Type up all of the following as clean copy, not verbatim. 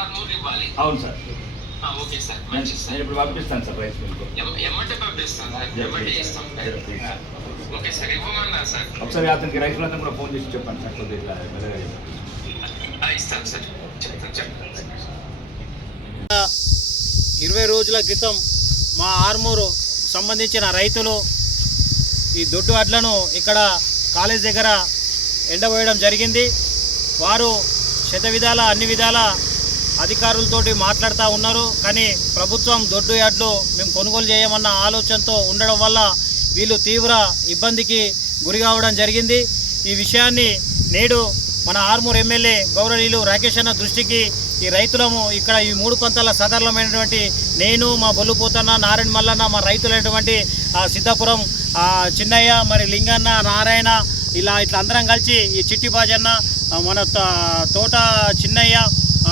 ఆర్మూర్ ఇవ్వాలి. అవును sir. Okay sir, నేను ఇప్పుడు పంపిస్తాను సార్ రైస్ మిల్క్. ఎమ్మటే పంపిస్తాను సార్, ఎమ్మటే ఇస్తాం. ఓకే సార్, ఇవ్వమన్నారు సార్. ఒకసారి అతనికి రైస్ మిల్ కూడా ఫోన్ చేసి చెప్పండి సార్, కొద్దిగా మెల్లగా ఇస్తాను సార్, చెప్తాను. 20 రోజుల క్రితం మా ఆర్మూరు సంబంధించిన రైతులు ఈ దొడ్డు వడ్లను ఇక్కడ కాలేజ్ దగ్గర ఎండబోయడం జరిగింది. వారు శతవిధాల అన్ని విధాల అధికారులతోటి మాట్లాడుతూ ఉన్నారు. కానీ ప్రభుత్వం దొడ్డు యార్డ్లు మేము కొనుగోలు చేయమన్న ఆలోచనతో ఉండడం వల్ల వీళ్ళు తీవ్ర ఇబ్బందికి గురి కావడం జరిగింది. ఈ విషయాన్ని నేడు మన ఆర్మూర్ ఎమ్మెల్యే గౌరవనీయులు రాకేష్ అన్న దృష్టికి ఈ రైతులము ఇక్కడ ఈ 3 పంతాల సదర్లమైనటువంటి నేను, మా బొల్లుపోతన్న, నారాయణ మల్లన్న, మా రైతులైనటువంటి సిద్ధాపురం చిన్నయ్య, మరి లింగన్న, నారాయణ, ఇట్లా అందరం కలిసి ఈ చిట్టిబాజన్న, మన తోట చిన్నయ్య,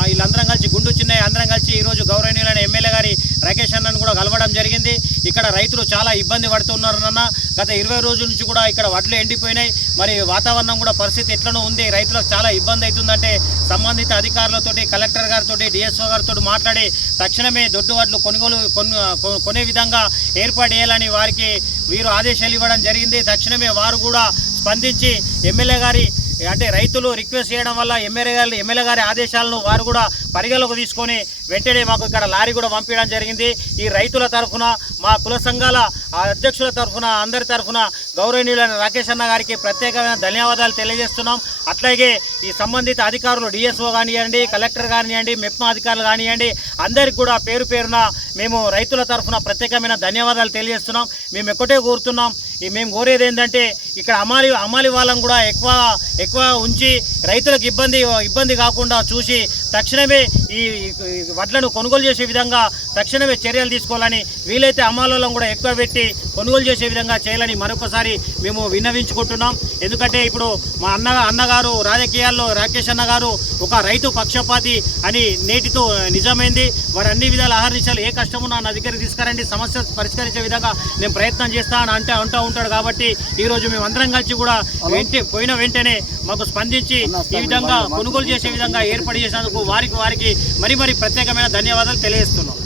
వీళ్ళందరం కలిసి గుండు చిన్నయ్య అందరం కలిసి ఈరోజు గౌరవనీయులైన ఎమ్మెల్యే గారి రాకేష్ అన్నను కూడా కలవడం జరిగింది. ఇక్కడ రైతులు చాలా ఇబ్బంది పడుతున్నారన్న. గత 20 రోజుల నుంచి కూడా ఇక్కడ వడ్లు ఎండిపోయినాయి. మరి వాతావరణం కూడా పరిస్థితి ఎట్లనో ఉంది. రైతులకు చాలా ఇబ్బంది అవుతుందంటే సంబంధిత అధికారులతోటి, కలెక్టర్ గారితో, డిఎస్ఓ గారితో మాట్లాడి తక్షణమే దొడ్డు వడ్లు కొనే విధంగా ఏర్పాటు చేయాలని వారికి వీరు ఆదేశాలు ఇవ్వడం జరిగింది. తక్షణమే వారు కూడా స్పందించి ఎమ్మెల్యే గారి అంటే రైతులు రిక్వెస్ట్ చేయడం వల్ల ఎమ్మెల్యే గారి ఆదేశాలను వారు కూడా పరిగణలోకి తీసుకొని వెంటనే మాకు ఇక్కడ లారీ కూడా పంపించడం జరిగింది. ఈ రైతుల తరఫున, మా కుల సంఘాల అధ్యక్షుల తరఫున, అందరి తరఫున గౌరవనీయులైన రాకేష్ అన్న గారికి ప్రత్యేకమైన ధన్యవాదాలు తెలియజేస్తున్నాం. అట్లాగే ఈ సంబంధిత అధికారులు డిఎస్ఓ కానివ్వండి, కలెక్టర్ కానివ్వండి, మెప్మా అధికారులు కానివ్వండి, అందరికి కూడా పేరు పేరున మేము రైతుల తరఫున ప్రత్యేకమైన ధన్యవాదాలు తెలియజేస్తున్నాం. మేము ఒకటే కోరుతున్నాం, మేము కోరేది ఏంటంటే ఇక్కడ అమాలి వాళ్ళని కూడా ఎక్కువ ఉంచి రైతులకు ఇబ్బంది కాకుండా చూసి తక్షణమే ఈ వడ్లను కొనుగోలు చేసే విధంగా తక్షణమే చర్యలు తీసుకోవాలని, వీలైతే అమ్మాలను కూడా ఎక్కువ పెట్టి కొనుగోలు చేసే విధంగా చేయాలని మరొకసారి మేము విన్నవించుకుంటున్నాం. ఎందుకంటే ఇప్పుడు మా అన్నగారు రాజకీయాల్లో రాకేష్ అన్న గారు ఒక రైతు పక్షపాతి అని నేటితో నిజమైంది. వారు అన్ని విధాల ఆహరించాలి, ఏ కష్టమున్నా నా దగ్గరికి తీసుకురండి, సమస్య పరిష్కరించే విధంగా నేను ప్రయత్నం చేస్తాను అంటూ ఉంటాడు. కాబట్టి ఈరోజు మేము అందరం కలిసి కూడా పోయిన వెంటనే మాకు స్పందించి ఈ విధంగా కొనుగోలు చేసే విధంగా ఏర్పాటు చేసినందుకు వారికి మరి ప్రత్యేకమైన ధన్యవాదాలు తెలియజేస్తున్నాం.